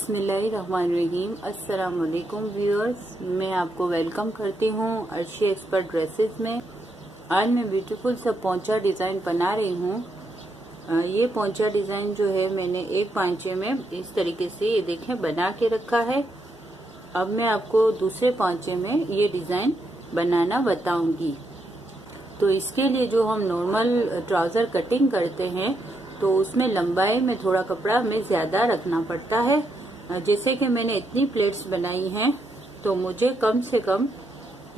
बिस्मिल्लाहिर्रहमानिर्रहीम। अस्सलाम वालेकुम व्यूअर्स, मैं आपको वेलकम करती हूँ अर्शी एक्सपर्ट ड्रेसेस में। आज मैं ब्यूटीफुल सा पोंचा डिज़ाइन बना रही हूँ। ये पोंचा डिज़ाइन जो है मैंने एक पांचे में इस तरीके से ये देखें बना के रखा है। अब मैं आपको दूसरे पांचे में ये डिज़ाइन बनाना बताऊंगी। तो इसके लिए जो हम नॉर्मल ट्राउज़र कटिंग करते हैं तो उसमें लंबाई में थोड़ा कपड़ा हमें ज़्यादा रखना पड़ता है। जैसे कि मैंने इतनी प्लेट्स बनाई हैं तो मुझे कम से कम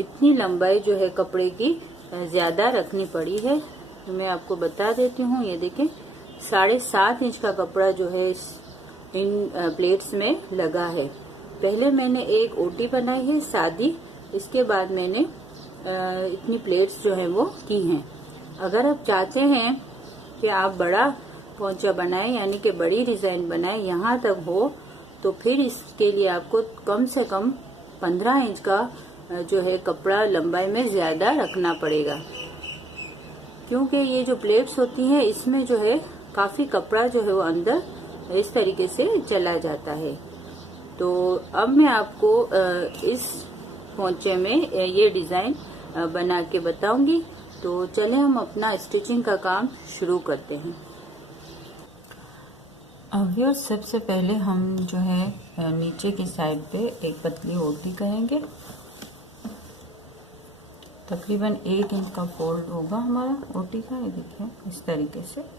इतनी लंबाई जो है कपड़े की ज़्यादा रखनी पड़ी है। तो मैं आपको बता देती हूँ, ये देखें 7.5 इंच का कपड़ा जो है इन प्लेट्स में लगा है। पहले मैंने एक ओटी बनाई है सादी, इसके बाद मैंने इतनी प्लेट्स जो है वो की हैं। अगर आप चाहते हैं कि आप बड़ा पोंचा बनाए यानी कि बड़ी डिज़ाइन बनाए यहाँ तक हो, तो फिर इसके लिए आपको कम से कम 15 इंच का जो है कपड़ा लंबाई में ज़्यादा रखना पड़ेगा, क्योंकि ये जो प्लेट्स होती हैं इसमें जो है काफ़ी कपड़ा जो है वो अंदर इस तरीके से चला जाता है। तो अब मैं आपको इस पोंचे में ये डिज़ाइन बना के बताऊंगी। तो चलें हम अपना स्टिचिंग का काम शुरू करते हैं। अब ये सबसे पहले हम जो है नीचे की साइड पे एक पतली ओटी करेंगे। तकरीबन 1 इंच का फोल्ड होगा हमारा ओटी का, ये देखिए इस तरीके से।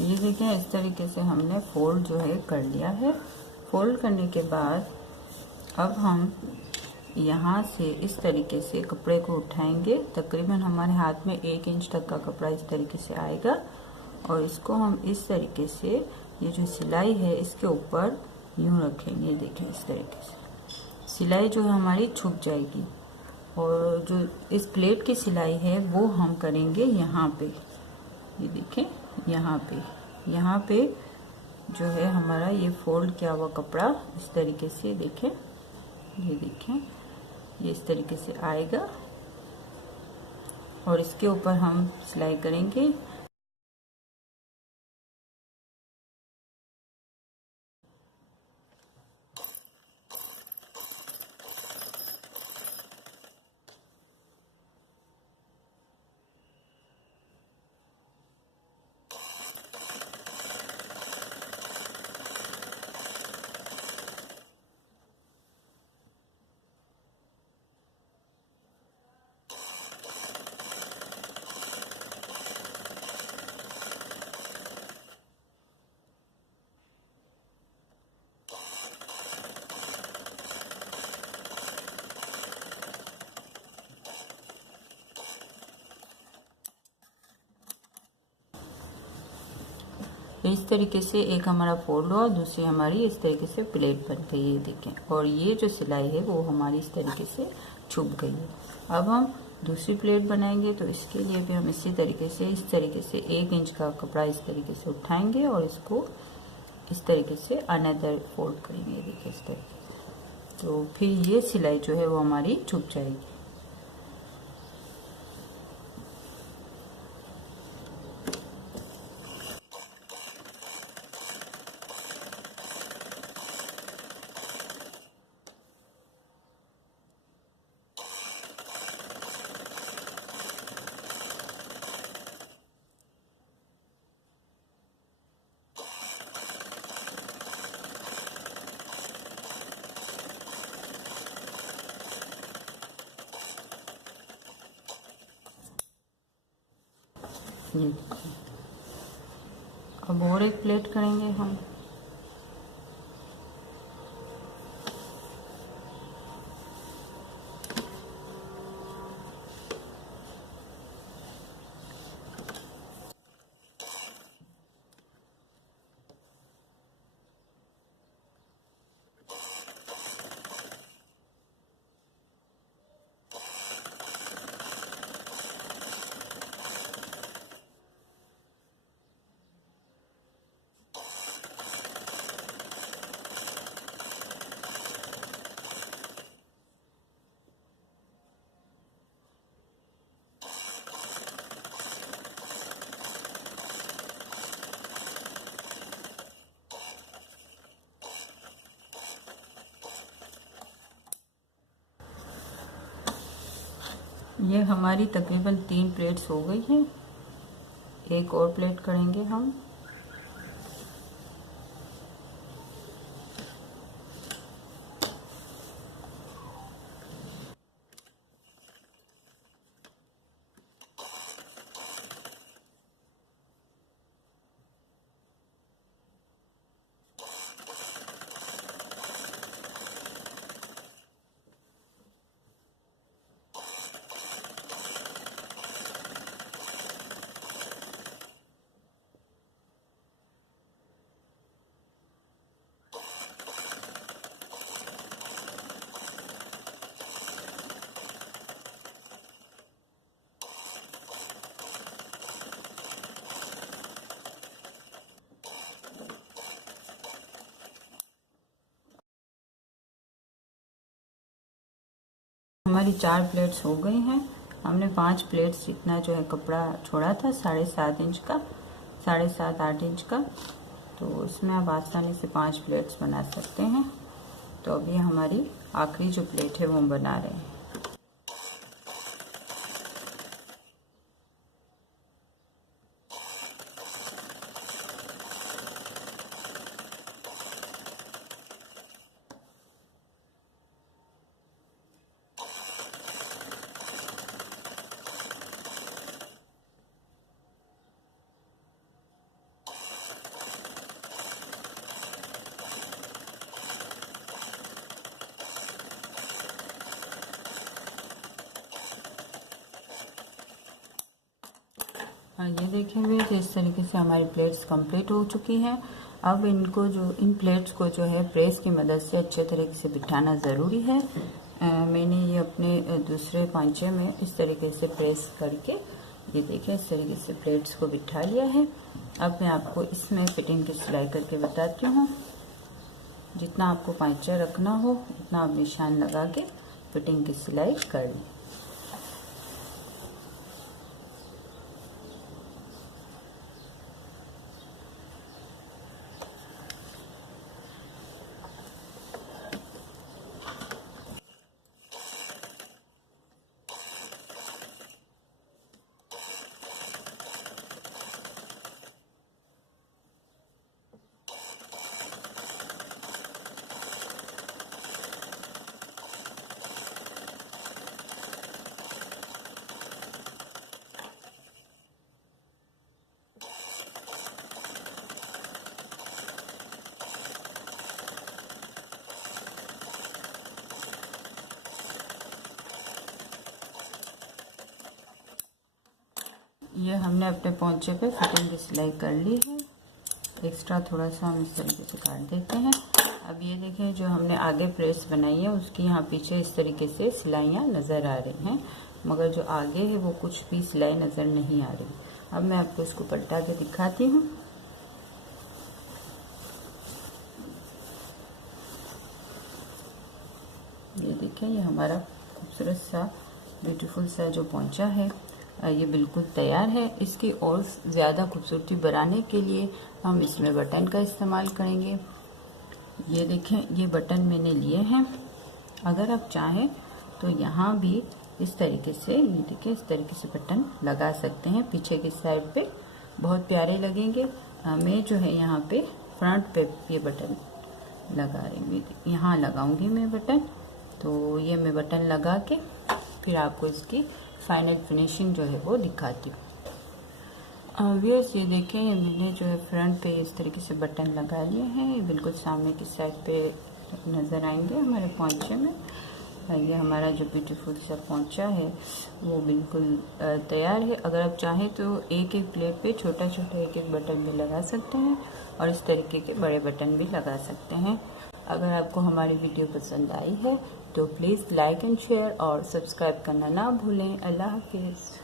ये देखिए इस तरीके से हमने फोल्ड जो है कर लिया है। फोल्ड करने के बाद अब हम यहाँ से इस तरीके से कपड़े को उठाएंगे। तकरीबन हमारे हाथ में 1 इंच तक का कपड़ा इस तरीके से आएगा और इसको हम इस तरीके से ये जो सिलाई है इसके ऊपर यूँ रखेंगे। देखें इस तरीके से सिलाई जो है हमारी छुप जाएगी और जो इस प्लेट की सिलाई है वो हम करेंगे यहाँ पे। ये देखें यहाँ पे जो है हमारा ये फोल्ड किया हुआ कपड़ा इस तरीके से देखें, ये देखें ये इस तरीके से आएगा और इसके ऊपर हम सिलाई करेंगे। इस तरीके से एक हमारा फोल्ड हुआ, दूसरी हमारी इस तरीके से प्लेट बन गई, ये देखें। और ये जो सिलाई है वो हमारी इस तरीके से छुप गई है। अब हम दूसरी प्लेट बनाएंगे तो इसके लिए भी हम इसी तरीके से इस तरीके से 1 इंच का कपड़ा इस तरीके से उठाएंगे और इसको इस तरीके से अनदर फोल्ड करेंगे, देखिए इस तरीके से। तो फिर ये सिलाई जो है वो हमारी छुप जाएगी। ये अब और एक प्लेट करेंगे हम। ये हमारी तकरीबन 3 प्लेट्स हो गई हैं। एक और प्लेट करेंगे हम। हमारी 4 प्लेट्स हो गई हैं। हमने 5 प्लेट्स जितना जो है कपड़ा छोड़ा था, 7.5 इंच का, 7.5-8 इंच का, तो इसमें आप आसानी से 5 प्लेट्स बना सकते हैं। तो अभी हमारी आखिरी जो प्लेट है वो हम बना रहे हैं। ये देखें भी इस तरीके से हमारी प्लेट्स कंप्लीट हो चुकी हैं। अब इन प्लेट्स को जो है प्रेस की मदद से अच्छे तरीके से बिठाना ज़रूरी है। मैंने ये अपने दूसरे पांचे में इस तरीके से प्रेस करके, ये देखें इस तरीके से प्लेट्स को बिठा लिया है। अब मैं आपको इसमें फिटिंग की सिलाई करके बताती हूँ। जितना आपको पांचा रखना हो उतना आप निशान लगा के फिटिंग की सिलाई कर लें। ये हमने अपने पोंचे पे फिटिंग की सिलाई कर ली है। एक्स्ट्रा थोड़ा सा हम इस तरीके से काट देते हैं। अब ये देखें जो हमने आगे प्रेस बनाई है उसकी यहाँ पीछे इस तरीके से सिलाइयाँ नज़र आ रही हैं, मगर जो आगे है वो कुछ भी सिलाई नज़र नहीं आ रही। अब मैं आपको इसको पलटा के दिखाती हूँ। ये देखें ये हमारा खूबसूरत सा ब्यूटीफुल सा जो पोंचा है ये बिल्कुल तैयार है। इसकी और ज़्यादा खूबसूरती बढ़ाने के लिए हम इसमें बटन का इस्तेमाल करेंगे। ये देखें ये बटन मैंने लिए हैं। अगर आप चाहें तो यहाँ भी इस तरीके से, ये देखें इस तरीके से बटन लगा सकते हैं पीछे की साइड पे, बहुत प्यारे लगेंगे। मैं जो है यहाँ पे फ्रंट पे ये बटन लगा रही हूँ, यहाँ लगाऊंगी मैं बटन। तो ये मैं बटन लगा के फिर आपको इसकी फाइनल फिनिशिंग जो है वो दिखाती हूँ। व्यूअर्स ये देखें ये मैंने जो है फ्रंट पे इस तरीके से बटन लगा लिए हैं। ये बिल्कुल सामने की साइड पे नज़र आएंगे हमारे पोंचे में। ये हमारा जो ब्यूटीफुल सा पोंचा है वो बिल्कुल तैयार है। अगर आप चाहें तो एक एक प्लेट पे छोटा छोटा एक एक बटन भी लगा सकते हैं और इस तरीके के बड़े बटन भी लगा सकते हैं। अगर आपको हमारी वीडियो पसंद आई है तो प्लीज़ लाइक एंड शेयर और सब्सक्राइब करना ना भूलें। अल्लाह हाफिज़।